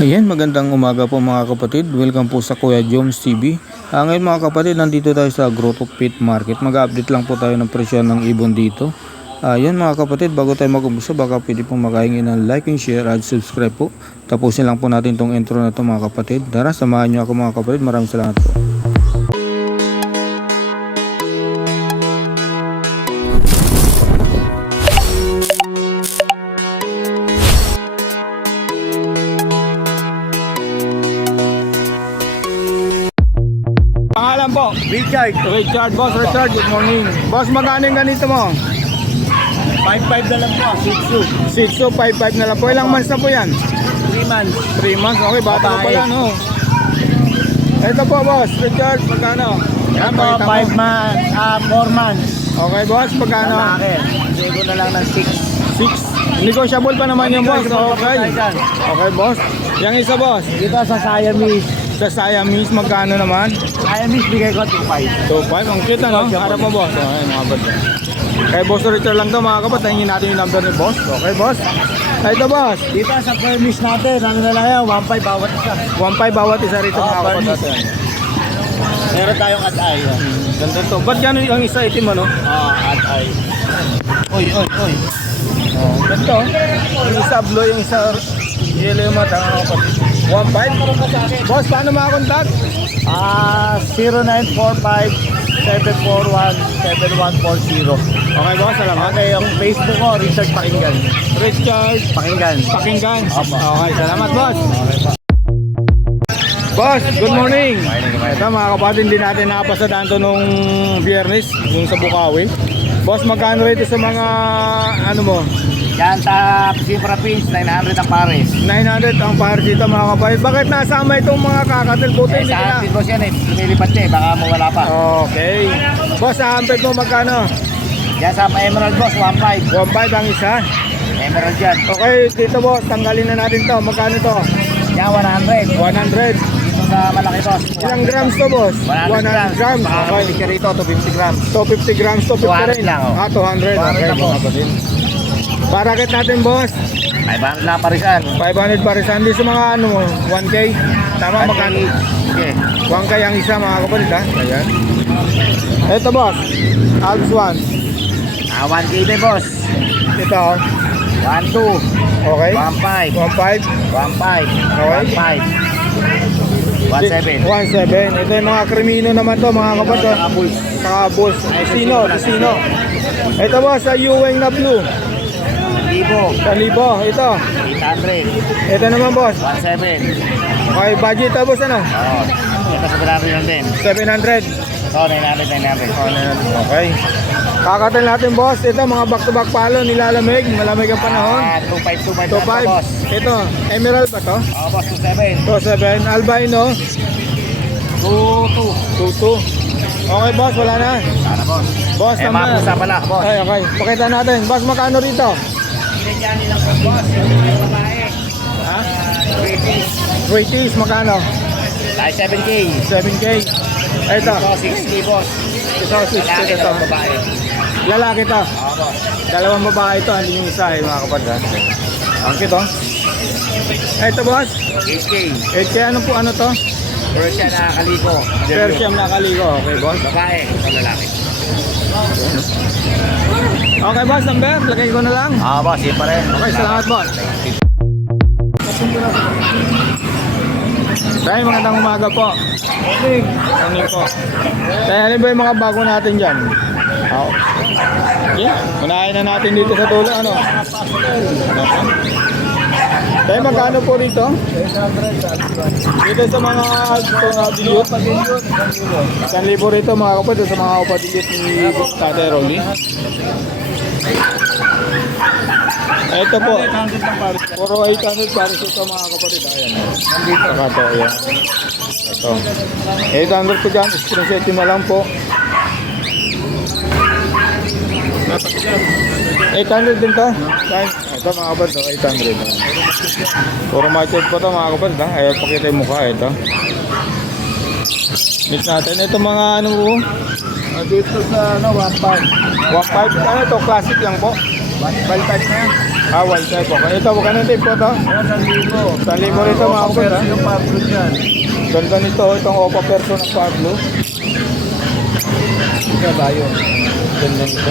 Ayan, magandang umaga po mga kapatid. Welcome po sa Kuya Joms TV. Ngayon mga kapatid, nandito tayo sa Grotto Pit Market. Mag-update lang po tayo ng presyo ng ibon dito. Ayan mga kapatid, bago tayo mag-umpisa, baka pwede pong makahingi ng like and share at subscribe po. Tapusin lang po natin tong intro na to mga kapatid. Tara, samahan nyo ako mga kapatid. Maraming salamat po. Pangalan po? Richard, Richard, Boss Richard, good morning. Boss, magkano yung ganito mo? 5'5 na lang po, 6'2". 6 5 na lang po. Ilang months na po yan? 3 months. 3 months, okay, bata pa Babae. yan, no? Ito po, Boss Richard, magkano? Yan po, pakita mo. 4 months. Okay, Boss, magkano? Lalaki. Siguro na lang ng 6. 6. Negotiable pa naman yung Boss, okay. Okay. Okay, Boss. Yung isa, Boss, Dito sa Siamese. sa Siamese, magkano naman? Siamese bigay ko 2'5". 2.5, ang cute, ano? Harap mo, Boss. Okay, mga bad. Kay Boss Richard lang to, mga kapat. Hingin natin yung number ni Boss. Okay, Boss. Ito, Boss. Dito sa Permis natin, ano na lang yan, 1'5 bawat isa. 1.5 bawat isa rito, Oh, mga kapat. Burmese. Meron tayong at-ay. Ganda to. Ba't gano'n yung isa itim, ano? At-ay. Oy. Oh, ganito. Yung isa blue, yung isa yellow yung mata. 1.5. Boss, paano makakontakt? 0945-741-7140. Okay, boss. Salamat. Okay, yung Facebook ko, Richard Pakinggan. Richard Pakinggan. Pakinggan. Opo. Okay, salamat, boss. Boss, good morning. Ito, mga kapatid, hindi natin nakapasadaan to nung biyernes, yung sa Bukawi. Boss, magkano rito sa mga, ano mo? Yan, Zebra Pins, 900 ang pares. 900 ang par dito, mga kapatid. Bakit nasama itong mga kakatil? Buti hindi Sa na. atin boss yan eh, lumilipat siya eh, baka mawala pa. Okay. Boss, sa amped mo magkano? Yan sa Emerald boss, 1.5. 1.5 ang isa. Emerald yan. Okay, dito boss, tanggalin na natin to. Magkano to? Yan, 100. 100. Dito sa malaki boss. Ilang grams to, boss? 100 grams. Baka Okay. kapili ka rito, 250 grams. 250 grams, 250 rin. 200 lang, oh. 200. 200 Okay, lang, mga boss. kapatid. Parakit natin, boss. 500 lang parisan. 500 para sa hindi sa mga ano mo, 1K. Tama, magkano? Okay. 1K ang isa, mga kapatid, ha? Ayan. Ito, boss. Alps 1. 1K din boss. Ito, 1.2. okay. 1.5. 1.5. 1.5. Okay. 1.5. 1.7. 1.7. Ito yung mga krimino naman to, mga kapatid. Saka bulls. Saka bulls. Sino. Ito, boss, sa Ewing na blue. Libo. 1,000. Ito. 800. Ito naman, boss. 1.7. Okay, budget to, boss, ano? Oo. Ito sa Bernardo lang din. 700. Oo, 900. Okay. Kakatal natin, boss. Ito, mga back-to-back palo, nilalamig. Malamig ang panahon. 2.5 2.5. boss. Ito, emerald ba to? Oo, boss, 2.7. 2.7. Albino, 2.2. 2.2. Okay, boss, wala na. Sana, boss. Boss, Eh, naman. mapusa pala, boss. Okay, okay. Pakita natin. Boss, magkano rito? Pinagyan nilang boss. Yung babae. Ha? British. 20s, magkano? Tayo 7K. 7K. Ito. Ito, 6K, boss. Ito, 6K Lalaki ito. ito, babae. Lalaki to. Oo, boss. Dalawang babae ito, hindi yung isa eh, mga kapatid. Ang cute, oh. Ito, boss. 8K. Kaya ano po, ano to? Persian na kaliko. Persian na kaligo. Okay, boss. Babae. Ito lalaki. Okay, boss, number. Lagay ko na lang. Oo, boss. Yun pa rin. Okay, salamat, boss. Tayo, magandang umaga po. Morning po. Tayo, ano ba yung mga bago natin dyan? Okay. Unahin na natin dito sa tulo, ano? Tayo, magkano po rito? Dito sa mga dilute. 1,000 rito, mga kapatid, sa mga upadilute ni Tatay Rolly. Ito po, puro 800 para sa ito, mga kapatid. Ayan. Nandito ka to, ayan. Ito. 800 po dyan, screenshot na lang po. 800 din to. Ito, mga kapatid, 800. Puro matured po to, mga kapatid. Ayaw pakita yung mukha, ito. Meet natin. Ito mga ano po. Dito sa 1.5. 1.5, ano ito, classic lang po. Wild type na yan. Wild type. Okay. Ito, magkano yung type po ito? Ayan, 1,000. 1,000 rito mga kapatid, ha? Yung Pablo dyan. Ganda nito, itong Opa Perso ng Pablo. Kabayo. Ganda nito.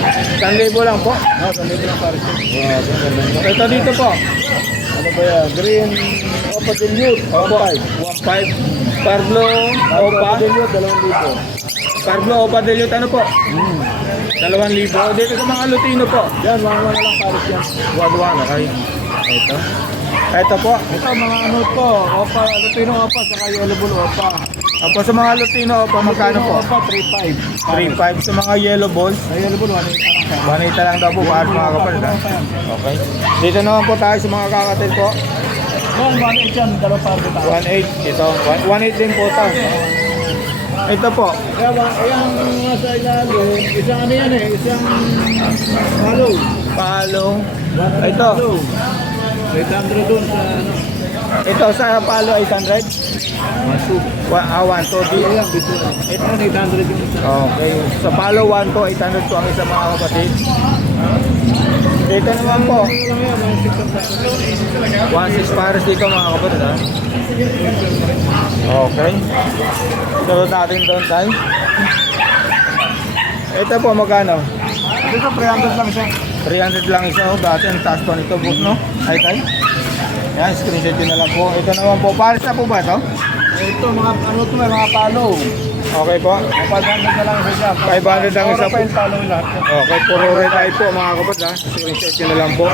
1,000 lang po. 1,000 lang pares yun. Wow, ganda nito. Ito dito po. Ano ba yan? Green Opa Dilute. Opa, 1,500. 1,500. Pablo, Opa. Dilute, 2,000. Pablo, Opa Dilute, ano po? 2,000. Dito sa mga Lutino po. Yan, mga lang pares yan. 1,100, okay. Ito. Ito po. Ito mga ano po, Opa, Lutino Opa, saka Yellow Bull Opa. Apo sa mga Lutino, Opa, magkano po? Opa, 3,500. 3,500 sa mga yellow balls. Ay, Yellow Bull, 1,800 lang. 1,800 lang daw po, para mga kapatid, ha? Okay. Dito naman po tayo sa mga kakatil po. Yan, 1,800 yan, 2 pares ito. 1,800. Ito, 1,800 din po ito. Ito po. Kaya ba, ayan ang nasa ilalim, isang ano yan isang hollow. Palo. Ito. 800 dun sa ano. Ito sa palo 800. 1,200. 1,200. Ayan, bito. Ito, 800 yung isa. Okay. Sa palo 1 to 800 po ang isa mga kapatid. Dito naman po. Ano lang yan, mga 600. 1,600 pares dito mga kapatid, ha? Okay. Sunod natin doon tayo. Ito po magkano? Ito, 300 lang siya. 300 lang isa, oh. Dati ang taas po nito, boss, no? Ay, tayo. Yan, screenshot yun na lang po. Ito naman po, pares na po ba ito? Ito, mga ano to, mga palo. Okay po. 500 na lang siya. 500 lang isa Ora pa po. yung palo lahat. Okay, puro red eye po mga kapatid, ha? Screenshot yun na lang po.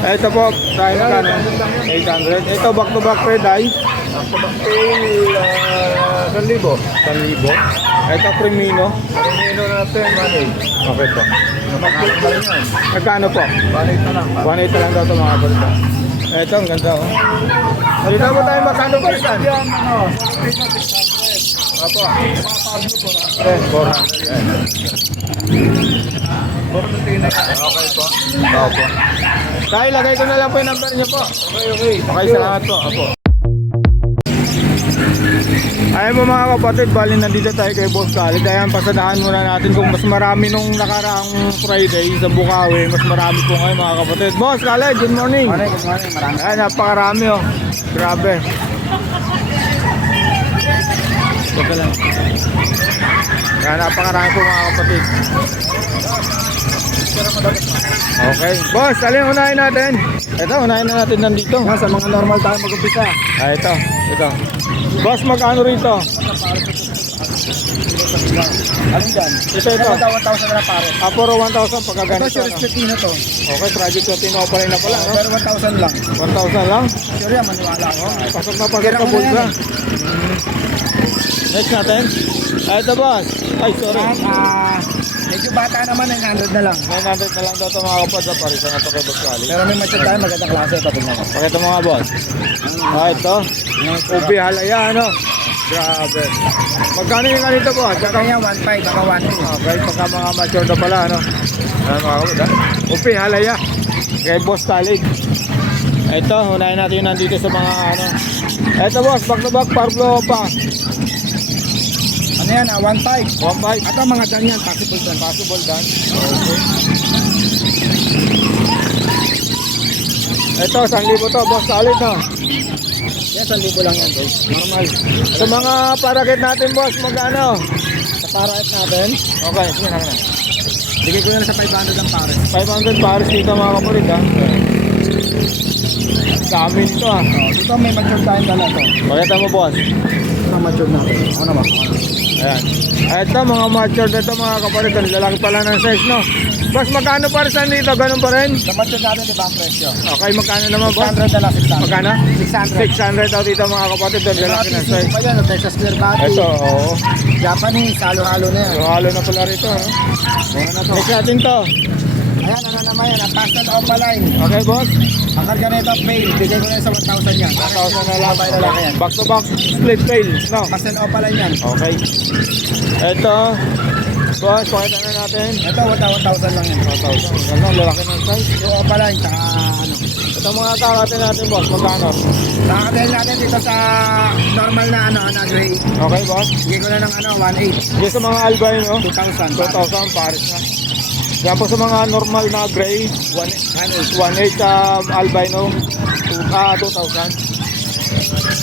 Ito po, tayo magkano? 800. Ito, back to back red eye. Tail, 1,000. 1,000. Ito, Primino. Ano natin, money. Okay po. Mag-click ba rin yan? Magkano po? 1,800 na lang. 1,800 lang daw ito mga kapatid, ha? Ito, ang ganda, oh. Halika po tayo magkano pa rin. Yan, ano, Pino 600. Apo. Mga Pablo po na. 400 yan. Fortuna. Okay po. Opo. Tayo, lagay ko na lang po yung number niyo po. Okay. Okay, salamat po. Apo. Ayun po mga kapatid, bali nandito tayo kay Boss Khalid. Ayan, pasadahan muna natin kung mas marami nung nakaraang Friday sa Bukawi. Mas marami po ngayon mga kapatid. Boss Khalid, good morning. Good morning. Marami. Ayan, napakarami, oh. Grabe. Teka lang. Ayan, napakarami po mga kapatid. Okay. Boss, alin unahin natin? Ito, unahin na natin nandito. Sa mga normal tayo mag-umpisa. Ito. Boss, magkano rito? Alin dyan? Ito. 1,000 na pare. Puro 1,000 pagka Ito, ganito. sure, No? Spitino to. Okay, project ko tinopalay na pala, no? Pero 1,000 lang. 1,000 lang? Sure yan, maniwala ako. Pasok na pasok Kira na ko na bulsa. yan Next natin. Ito, boss. Ay, sorry. Medyo bata naman, 900 na lang. 900 na lang daw ito mga kapatid sa Paris. Ano ito kay Boss Khalid? Pero may match tayo, magandang klase. Ito, tingnan ko. Pakita mo nga, boss. Ito. Ubi halaya, ano? Grabe. Magkano yung ganito, boss? Ito kanya, 1,500, baka 1,200. Okay, pagka mga mature na pala, ano? Ano mga kapatid, ha? Ubi halaya. Kay Boss Khalid. Ito, unahin natin yung nandito sa mga, ano. Ito, boss. Back to back, Pablo pa. Ano yan, 1,500. 1,500. Ito, mga dan yan, possible dan. Possible dan. Okay. Ito, 1,000 to, Boss Khalid, no? Yan, 1,000 lang yan, boys. Normal. Sa mga parakit natin, boss, magkano? Sa para-et natin, Okay, sige na. bigay ko yan sa 500 ang pare. 500 pares dito mga kapalit, ha? Dami nito, ha? Dito may mature tayong dala to. Pakita mo, boss. Ito ang mature natin. Ano naman? Ayan. Ito, mga mature na ito, mga kapalit. Ang lalaki pala ng size, no? Boss, magkano pares nandito? Ganun pa rin? Sa mature natin, di ba ang presyo? Okay, magkano naman, boss? 600 na lang, 600. Magkano? 600. 600 daw dito, mga kapatid. Ang lalaki ng size. Pa yan, Texas Clear Body. Ito, oo. Japanese, halo-halo na yan. So, halo na pala rito, no? Ano na to? Next natin to. Ayan, ano naman yan, ang pastel opaline. Okay, boss? Ang karga nito, fail. Bigay ko na yan sa 1,000 yan. 1,000 na lang. Sabay na lang yan. Back to back, split fail, no? Pastel opaline yan. Okay. Ito, boss, pakita na natin. Ito, 1,000 lang yan. 1,000. Ganda, lalaki ng size. Yung opaline, tsaka ano. Ito mga kakatin natin, boss, magkano? Nakakadahil natin dito sa normal na ano, na gray. Okay, boss? Bigay ko na ng ano, 1,800. Yes, sa mga albino, 2,000. 2,000 pares na. Yan po sa mga normal na gray, 1.8 albino, 2,000.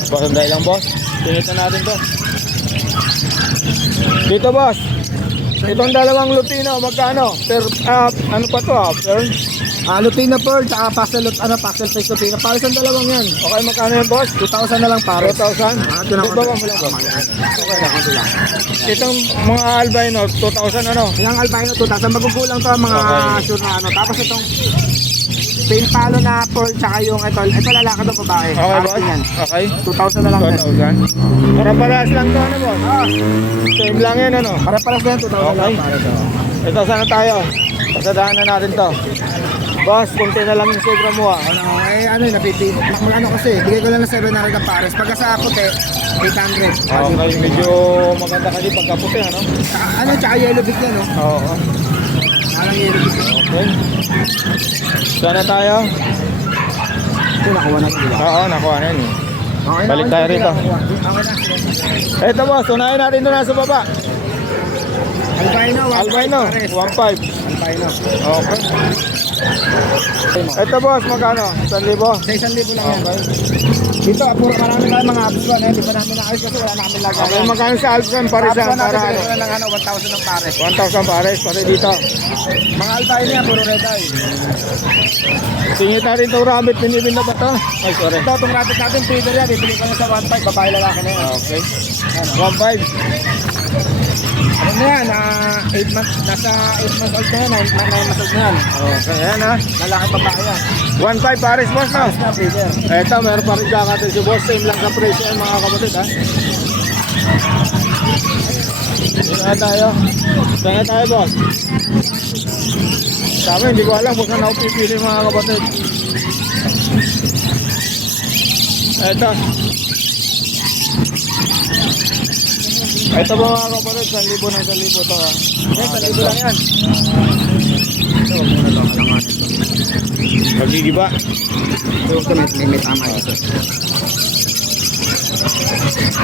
Boss, ang dahil lang boss. Tingit na natin to. Dito boss. Itong dalawang Lutino, magkano? Ano pa to per? Lutino Pearl, tsaka pastel face Lutino. Pares ang dalawang yan. Okay, magkano yan boss? 2,000 na lang pare. 2,000? Ito na Ito ba mo lang boss? Okay na, konti lang. Itong mga albino, 2,000 ano? Yung albino 2,000, magugulang to ang mga Okay. sure na ano. Tapos itong pale palo na pearl, tsaka yung ito lalaki to babae. Okay Pares boss? yan. Okay. 2,000 na lang din. 2,000. Para-parehas lang to ano boss? Same lang yan ano? Para-paras na yan, 2,000 Okay. lang pare to. Ito, sana tayo? Pasadahan na natin to. Boss, kunti na lang yung sobra mo ah. Ano, napipili. Ano kasi, bigay ko lang ng 700 ang pares. Pagka sa puti, 800. Okay, medyo maganda kasi pagkaputi ano? Tsaka yellow bit yan, no? Oo. Alang yellow bit. Okay. Sana tayo? Ito, nakuha natin dito. Oo, nakuha na yun. Okay na, Balik tayo rito. Okay na. Ito boss, unahin natin doon nasa baba. Albino, Albino, 1.5. Albino. Okay. Ito boss, magkano? 1,000? Sa 1,000 lang yan. Okay. Dito, puro marami tayong mga absuan. Hindi pa namin naayos kasi wala na kami lagay. Okay, magkano sa Alpsan parisan Absuan para natin, ano? bigay ko lang 1,000 ng pares. 1,000 pares, pare dito. Mga albino yan, puro red eye. Tingin natin itong rabbit, binibin na ba ito? Ay, sorry. Ito, itong rabbit natin, feeder yan. Bibili ko lang sa 1,500, babae lalaki na yan. Okay. Ano? 1.5. Ano na yan, 8 months, nasa 8 months old na yan, 9 months old na yan. Okay, ayan ha. Lalaki babae yan. 1.5 pares boss no? Na, feeder. Eto, meron pa rin kakatin si boss. Same lang sa presyo yan mga kapatid ha. Tingnan tayo. Tingnan tayo boss. Sabi, hindi ko alam kung saan ako pipili mga kapatid. Eto. Ito ba mga kapatid, 1,000 ng 1,000 to ha. Yes, 1,000 lang yan. Magigiba. Ito, may tama ito.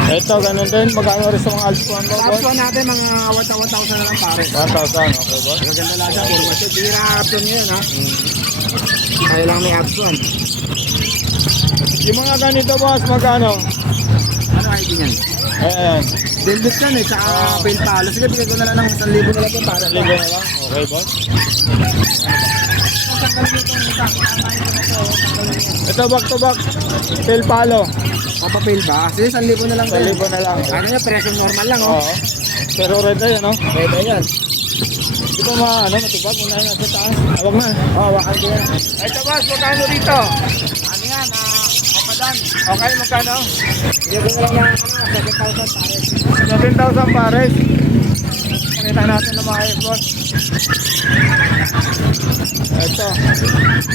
Ito, ganun din. Magkano rin sa mga Alpsuan mo boss? Absuan natin, mga 1,000 na lang pare. 1,000, okay boss. Maganda lang siya, puro masyad. Bira absuan niya yan, ha? Kaya lang may absuan. Yung mga ganito boss, magkano? Ano ID niyan? Ayan. Dilbit yan eh, tsaka pale palo. Sige, bigay ko na lang ng 1,000 na lang ito para. 1,000 na lang. Okay boss. Ito back to back. Tail palo. Papapil ba? Sige, 1,000 na lang din. 1,000 na lang. Ano niya, presyo normal lang, oh. Oo. Pero red na yan, no? Pwede yan. Di ba matibag? Unahin na sa taas. Awag na. Oh, wakal ko yan. Ito boss, magkano dito? Ano yan, kapadan. Okay, magkano? Bigay ko na lang ng 7,000 pare. 7,000 pares. Pakita natin na maayos boss. Ito.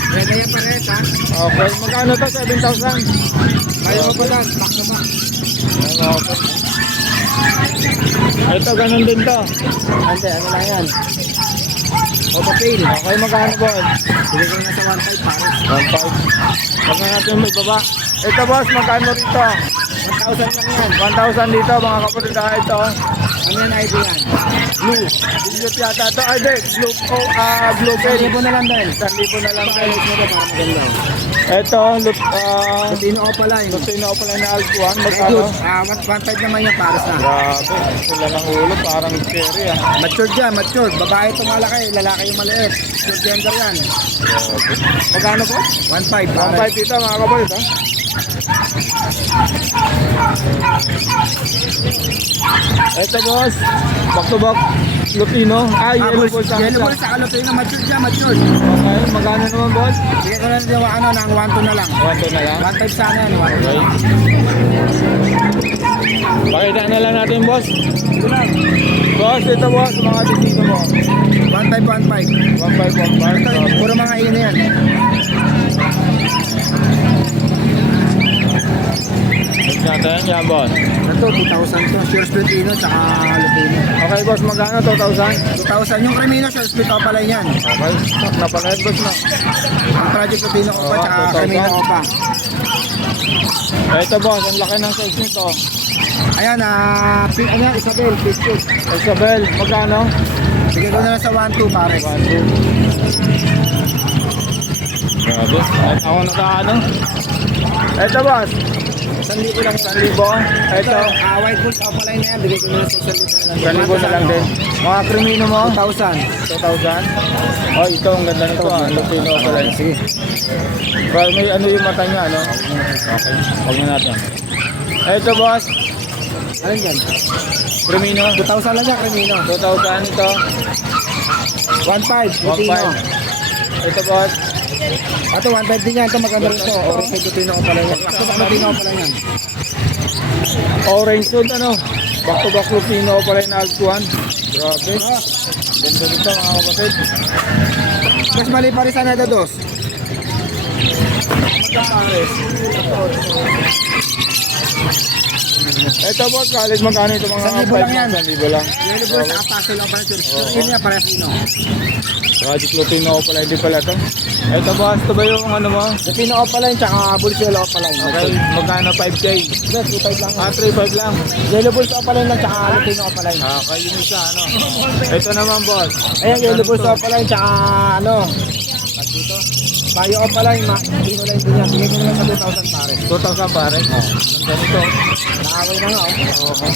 Pwede yan pare, ha? Okay, magkano to? 7,000? Kaya mo pa dan, back na back. Okay. Ito, ganun din to. Ante, ano lang yan? Papapil. Okay, magkano boss? Bigay ko na sa 1,500 pare. 1.5. Huwag na natin may baba. Ito boss, magkano rito? 1,000 lang yan. 1,000 dito mga kapatid na ito. Ano yan ID yan? Blue. Blue yata ito. Ay, di. Blue. Blue pen. 1,000 na lang dahil. 1,000 na lang. Ayos mo ito para maganda. Ito, Lutino Opaline. Lutino pala na Alpuan. Medyo, Magkano? 1,500 naman yung pares na. Grabe. Sila ng ulo. Parang cherry ah. Matured yan, matured. Babae itong malaki, lalaki yung maliit. Matured gender yan. Magkano po? 1,500 1.5 pares. dito mga kapatid ha. Ito boss. Back to back. Lutino. Yellow ball sa Yellow ball sa Lutino, matured yan, matured. Okay, magkano naman boss? Bigyan ko lang yung ano, ng 1,200 na lang. 1.2 na lang. 1,500 sana yan, 1,200. Okay. Pakita na lang natin boss. Boss, ito boss, mga dito mo. 1,500. 1.5. Puro mga ino yan. Next natin, yan boss. Ito, 2,000 to. Sure split ino, tsaka Lutino. Okay boss, magkano? 2,000? 2,000. Yung Cremino, sure split Opaline yan. Okay. Napalayan boss na. Ang Project Lutino ko pa, Oo, tsaka 2,000. Cremino ko pa. Ito boss, ang laki ng size nito. Ayan, Isabel, Pitchuk. Isabel, magkano? Bigay ko na lang sa 1-2 pares. Grabe. At ako nakaano. Ito boss. 1,000 lang. 1,000. Ito. White Bulls Opaline na yan. Bigay ko na lang sa 1,000 1,000 na lang din. Mga krimino mo? 2,000. 2,000. Oh, ito ang ganda nito. Lupino pala. Sige. Pero may ano yung mata niya, ano? Okay. Huwag na natin. Ito boss. Alin dyan? Krimino. 2,000 lang yan, Cremino. 2,000 ito. 1,500. 1,500. Ito boss. Ito, 1,500 din yan. Ito maganda rin ito. Orange Lupino Opaline yan. Ito, Lupino Opaline yan. Orange suit, ano? Back to back Lupino pala yung Altuan. Grabe. Ganda nito mga kapatid. Mas mali pa rin sana ito, dos. Ito boss, college magkano ito mga 1,000 lang yan. 1,000 lang. Yellow Bulls, Apaso lang pala ito. Yun yan, parehas Lino. Project Lupino pala, hindi pala ito. Ito boss, ito ba yung ano mo? Lupino Opaline, tsaka Bulls Yellow Opaline. Okay, magkano 5K? Yes, 2,500 lang. 3,500 lang. Yellow Bulls Opaline lang, tsaka Lupino Opaline. Okay, yung isa, ano? Ito naman boss. Ayan, Yellow Bulls Opaline, tsaka ano? Dito. Bayo Opaline, Lupino line din yan. Bigay ko na lang sa 2,000 pare. 2,000 pare. Ganda nito. Nakaway na nga, oh. Oo.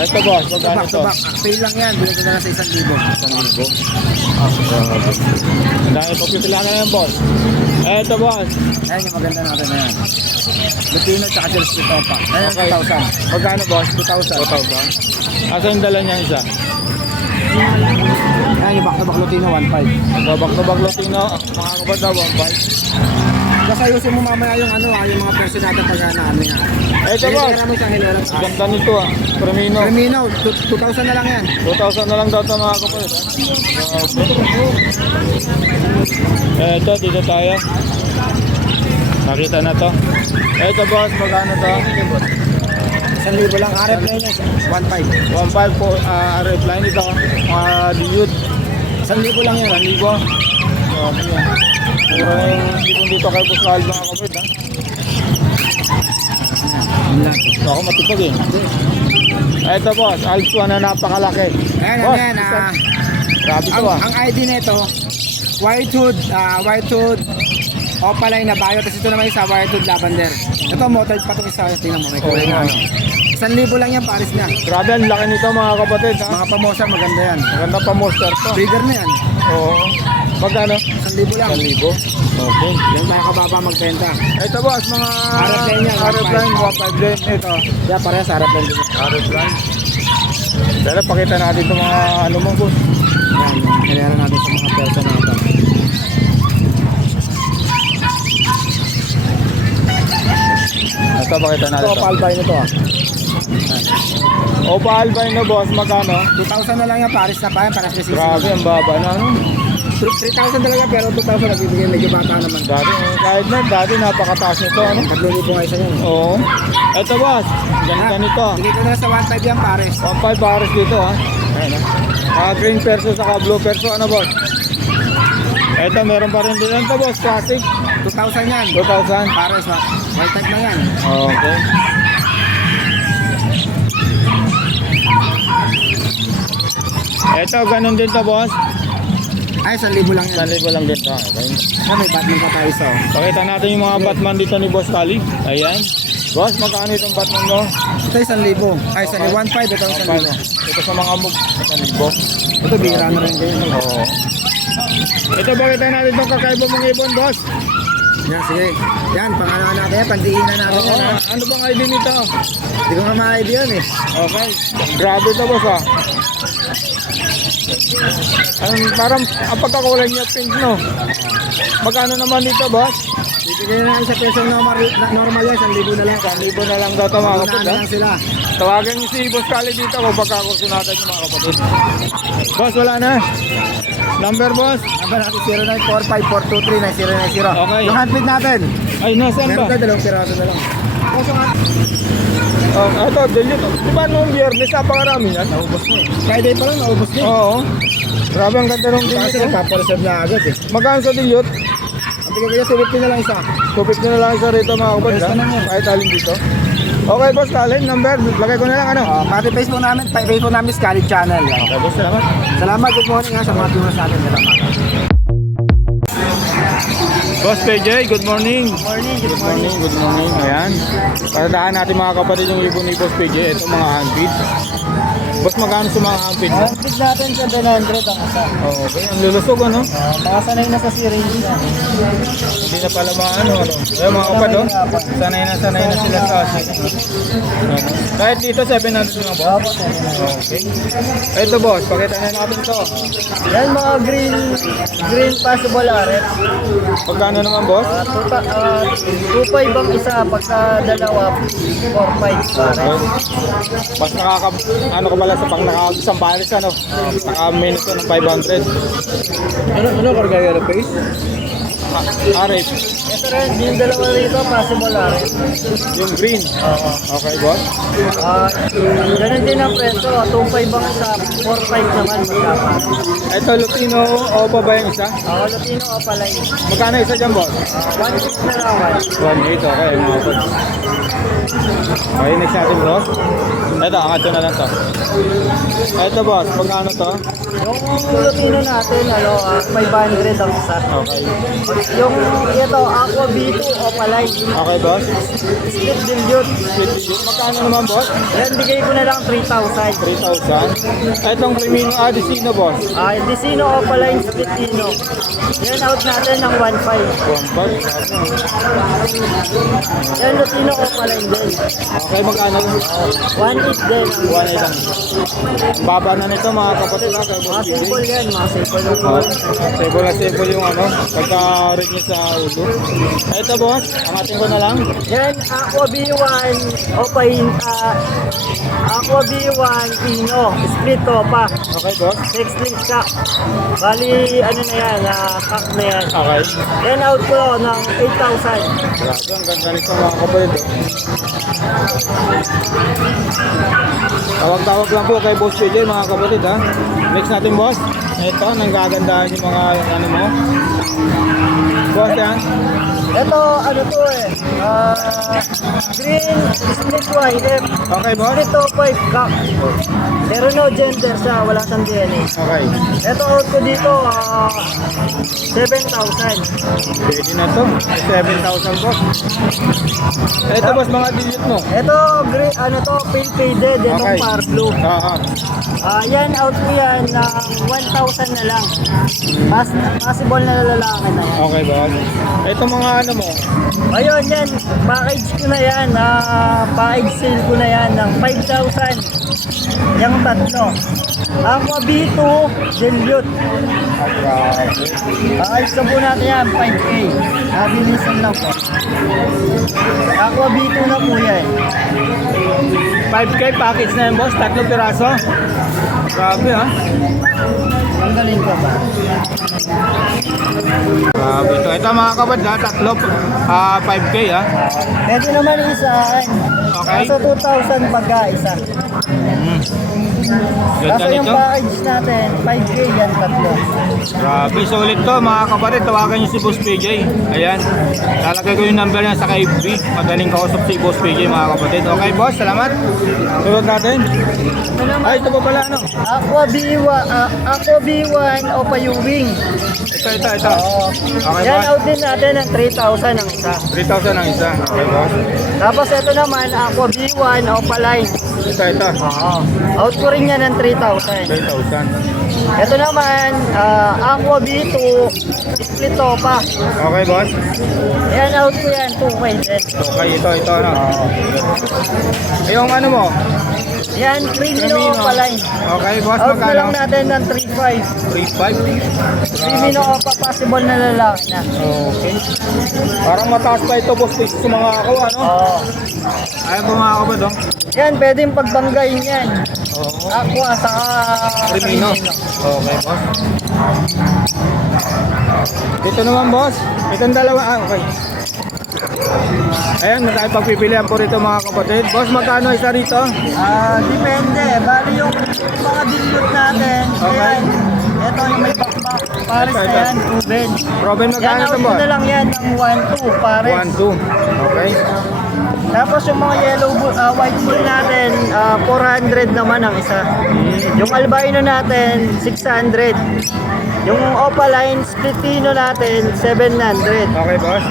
Ito boss, magkano Back to ito? back. Fail lang yan. Bigay ko na lang sa 1,000. 1,000. Grabe. Ang dami pagpipilihan na yan boss. Ito boss. Ayan yung maganda natin na yan. Lupino tsaka Chelsea Topa. Ayan, Okay. 2,000. Magkano boss? 2,000. 2,000. Asa yung dala niya isa? Ayan yung back-to-back Lupino, 1,500. Ito, back to back Lutino. Mga kapatid daw, 1,500. Kasi ayusin mo mamaya yung ano, yung mga person natin pag ano niya. Ito boss. Kaya mo isang hilalang. Ganda nito ah. Premino. Firmino, 2,000 na lang yan. 2,000 na lang daw ito mga kapatid. Ito, dito tayo. Nakita na to. Ito boss, magkano to? 1,000 lang. RF na yun, 1,500. 1,500 po, RF line ito. Mga dilute. 1,000 lang yan. 1,000. Okay. Puro yung ibon dito kay Boss Lalo mga kapatid ha. Ako matipag eh. Ito boss, Altuan na napakalaki. Ayan, Boss, ayan. grabe ito ah. Ang ID nito, white hood, Opaline na bayo. Tapos ito naman isa, white hood lavender. Ito, motored pa ito isa. Tingnan mo, may kulay na ano. 1,000 lang yan, Paris na. Grabe, ang laki nito mga kapatid ha. Mga pamosa, maganda yan. Maganda pa monster to. Bigger na yan. Oo. Magkano? 1,000 lang. 1,000. Okay. Yan makakababa magbenta. Ito boss, mga RF line yan, RF line, 1,500 din. Ito, Yan, parehas harap lang dito. RF line. Pero pakita natin itong mga ano mo boss. Yan, kailangan natin sa mga person natin. Ito, pakita natin Ito, ito. palbay nito ah. Opa albino boss, magkano? 2,000 na lang yan, Paris na pa yan, para sa Grabe, ang baba na ano. 3,000 talaga, pero 2,000 nagbibigay, medyo bata naman. Dati, kahit na, dati napakataas nito, ano? 3,000 nga isa yan. Oo. Ito boss, ganda nito. Bigay ko na lang sa 1,500 yan, Paris. 1,500 pares dito, ha? Ayan, ha? Green perso saka blue perso, ano boss? Ito, meron pa rin din. Ito boss, classic. 2,000 yan. 2,000. Paris, white type na yan. Okay. Ito, ganun din to boss. Ay, 1,000 lang yan. 1,000 lang din to. Okay. Ah, may Batman pa tayo isa. Pakita natin yung mga Batman dito ni Boss Kali. Ayan. Boss, magkano itong Batman mo? Ito 1,000. Ay, 1,500. Ito 1,000. Ito sa mga mug. 1,000. Ito, bihira na rin din. Oo. Ito, pakita natin itong kakaiba mong ibon, boss. Yan, sige. Yan, pangalan natin yan. Pandiinan natin Oo. yan. Ha? Ano bang ID nito? Hindi ko nga ma-ID yan eh. Okay. Grabe ito, boss, ha. Parang ang pagkakulay niya pink, no? Magkano naman dito, boss? Bibigyan na lang sa peso normal yan. 1,000 na lang. 1,000 na lang daw ito, mga kapatid, Unahan na ha? lang sila. Tawagan niyo si Boss Kali dito kung pagkakursunatan niyo, mga kapatid. Boss, wala na. Number, boss? Number natin 0945-423-9090. Okay. Yung handpid natin. Ay, nasaan Meron ba? tayo, 2 piraso na lang. Kaso nga, Ito, delete. Di ba noong biyernes, napakarami yan? naubos mo eh. Friday pa lang, naubos din. Oo. Grabe, ang ganda nung Kasi delete. nagpapareserve na agad eh. Magkano sa delete? Ang bigay ko 70 na lang isa. Kupit nyo na lang isa rito, mga kapatid. Ayos ka lang yan. Kahit alin dito. Okay, boss, talent number. Lagay ko na lang ano. Pati Facebook namin, Facebook namin Scarlet Channel. Okay, boss, salamat. Salamat, good morning ha, sa mga viewers natin. Salamat. Boss PJ, good morning. Good morning. Good morning. Ayan. Paradaan natin mga kapatid yung ibon ni Boss PJ. Ito mga handfeed. Boss, magkano sa mga handfeed mo? Big natin 700 ang isa. Okay, ang lulusog ano? Mga sanay na sa syringe. Hindi na pala ano. Ayan mga kapatid, oh. Sanay na sila sa asin. Kahit dito 700 mga boss. Okay. Ito boss, pakita na natin to. Yan mga green possible aret. Pagkano naman boss? 2.5 ang isa, pagka dalawa 4.5 pare. Okay. Mas ano ko pala sa pang isang pares ano? Naka-minute ko ng 500. Ano kargaya na face? Arif, Ito rin, yung dalawa rito possible aret. yung green. Okay boss. Ganun din ang presyo, 2.5 ang isa, 4.5 naman magkapare. Ito Lutino o pa ba yung isa? Latino o palay. Magkano isa dyan boss? 1.6 na lang. 1.8, okay mga boss. Okay, next natin boss. Ito, angat ko na lang to. Ito boss, magkano to? Yung Latino natin, 500 ang isa. Okay. Yung ito, Aqua B2 o palay. Okay boss. Split dilute. Magkano naman boss? Yan, bigay ko na lang 3,000. 3,000. Itong Crimino Adesino boss. Dicino o palay, split dino. Yan, out natin ng 1.5. 1.5. Yan, Latino o palay din. Okay, magkano? 1.8 din. 1.8 lang. Baba na nito mga kapatid ha. Kay Mga boss PJ. simple yan, mga simple na po. Simple na simple yung ano, pagka-rin niya sa ulo. Ito boss, angatin ko na lang. Yan, Aqua B1 o pain, Aqua B1 Pino, split topa. Okay boss. 6 links ka. Bali, ano na yan, hack na yan. Okay. Yan, out ko ng 8,000. Grabe, ang ganda nito mga kapatid. Oh. Tawag-tawag lang po kay Boss PJ mga kapatid ha. Next natin boss. Ito, nanggagandahan yung mga ano mo. Boss yan. Ito, ano to green split YF. Okay boss. Split topa, gap. Pero no gender siya, wala siyang DNA. Okay. Ito, out ko dito, 7,000. Pwede na to. 7,000 boss. Ito boss, mga digit mo. Ito, green, ano to, pale faded, itong Okay. par blue. Yan, out ko yan ng 1,000 na lang. Possible na lalaki na yan. Okay boss. Ito mga ano mo. Ayun, yan, package ko na yan. Package sale ko na yan ng 5,000. Yung tatlo. Aqua B2, Dilute. Package na po natin yan, 5K. Nabilisan lang po. Aqua B2 na po yan. 5K package na yan boss. 3 piraso. Grabe ha. Ang galing ka ba? Grabe ito. Ito mga kapatid ha. 5K ha. Pwede naman isa. Okay. Kaso 2,000 pagka isa. Ganda Kaso yung nito. package natin, 5K yan tatlo. Grabe, solid to mga kapatid. Tawagan nyo si Boss PJ. Ayan. Lalagay ko yung number niya sa FB. Madaling kausap si Boss PJ mga kapatid. Okay boss, salamat. Sunod natin. Ay, ito pa pala ano. Aqua B1 o payuwing. Ito. Okay Yan, boss. out din natin ng 3,000 ang isa. 3,000 ang isa. Okay boss. Tapos ito naman, Aqua B1 o palay. Ito. Out ko rin yan ng 3,000. 3,000. Ito naman, Aqua B2, split topa. Okay boss. Yan, out ko yan, 2K din. Okay, ito ano. Yung ano mo? Yan, Crimino o palay. Okay boss, Out na lang magkano? natin ng 3,500. 3,500. Crimino o pa possible na lalaki na. Okay. Parang mataas pa ito boss sa mga ako ano. Oo. Ayaw po mga kapatid oh. Yan, pwedeng pagbanggayin yan. Oo. Aqua sa Crimino. Okay, boss. Dito naman, boss. Itong dalawa. Okay. Ayan, tayo pagpipilian po rito mga kapatid. Boss, magkano isa rito? Depende. Bali yung mga dilute natin. Okay. Ayan. Ito yung may backback. Pares na Ito. yan, proven. Robin, Yan, magkano out ito, ko boss? na lang yan ng 1-2 pares. 1, 2. Okay. Tapos yung mga white bull natin, 400 naman ang isa. Yung albino natin, 600. Yung opaline splitino natin, 700. Okay, boss.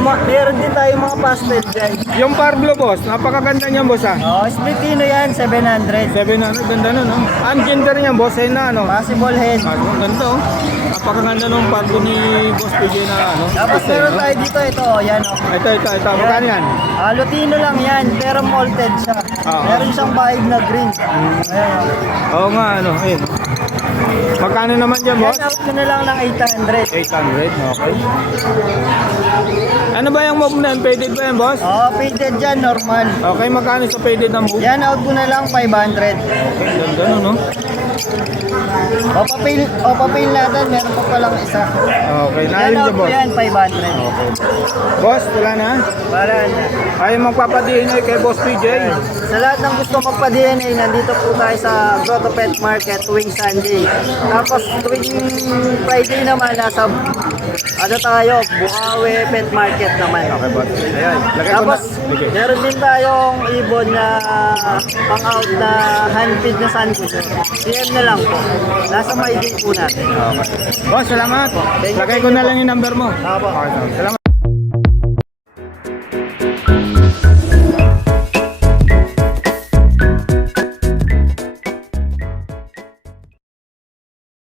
Meron din tayo mga pastel dyan. Yung Parblo, boss, napakaganda niyan, boss, ah. Splitino yan, 700. 700, ganda nun, no? Ang gender niyan, boss, ay na, ano? Possible head. Ang ganda, oh. Napakaganda nung Parblo ni Boss PJ na, ano? Tapos Basta, meron no? tayo dito, ito, yan o. Ito. Magkano yan? Lutino lang yan, pero malted siya. Meron siyang bahig na green. Ayan. Oo nga, ano, ayun. Magkano naman dyan, boss? Yan out ko na lang ng 800. 800, okay. Ano ba yung move na yan? Faded ba yan, boss? Faded dyan, normal. Okay, magkano sa faded na move? Yan out ko na lang 500. Okay, ganda nun, no? Opapil natin, meron pa palang isa. Okay, Yan naalin out siya, ko boss. yan, 500. Boss, wala na? Wala na. Ayaw magpapadihin kay Boss PJ. Sa lahat ng gusto magpa-DNA, nandito po tayo sa Grotto Pet Market tuwing Sunday. Tapos tuwing Friday naman, nasa tayo, Bukawi Pet Market naman. Okay, boss. Ayan, lagay ko na. Tapos, Okay. meron din tayong ibon na pang-out na hand-feed na sandwich. PM na lang po. Nasa maiging po natin. Boss, salamat. Thank you, Lagay ko na lang yung number mo. Apo. Okay, salamat.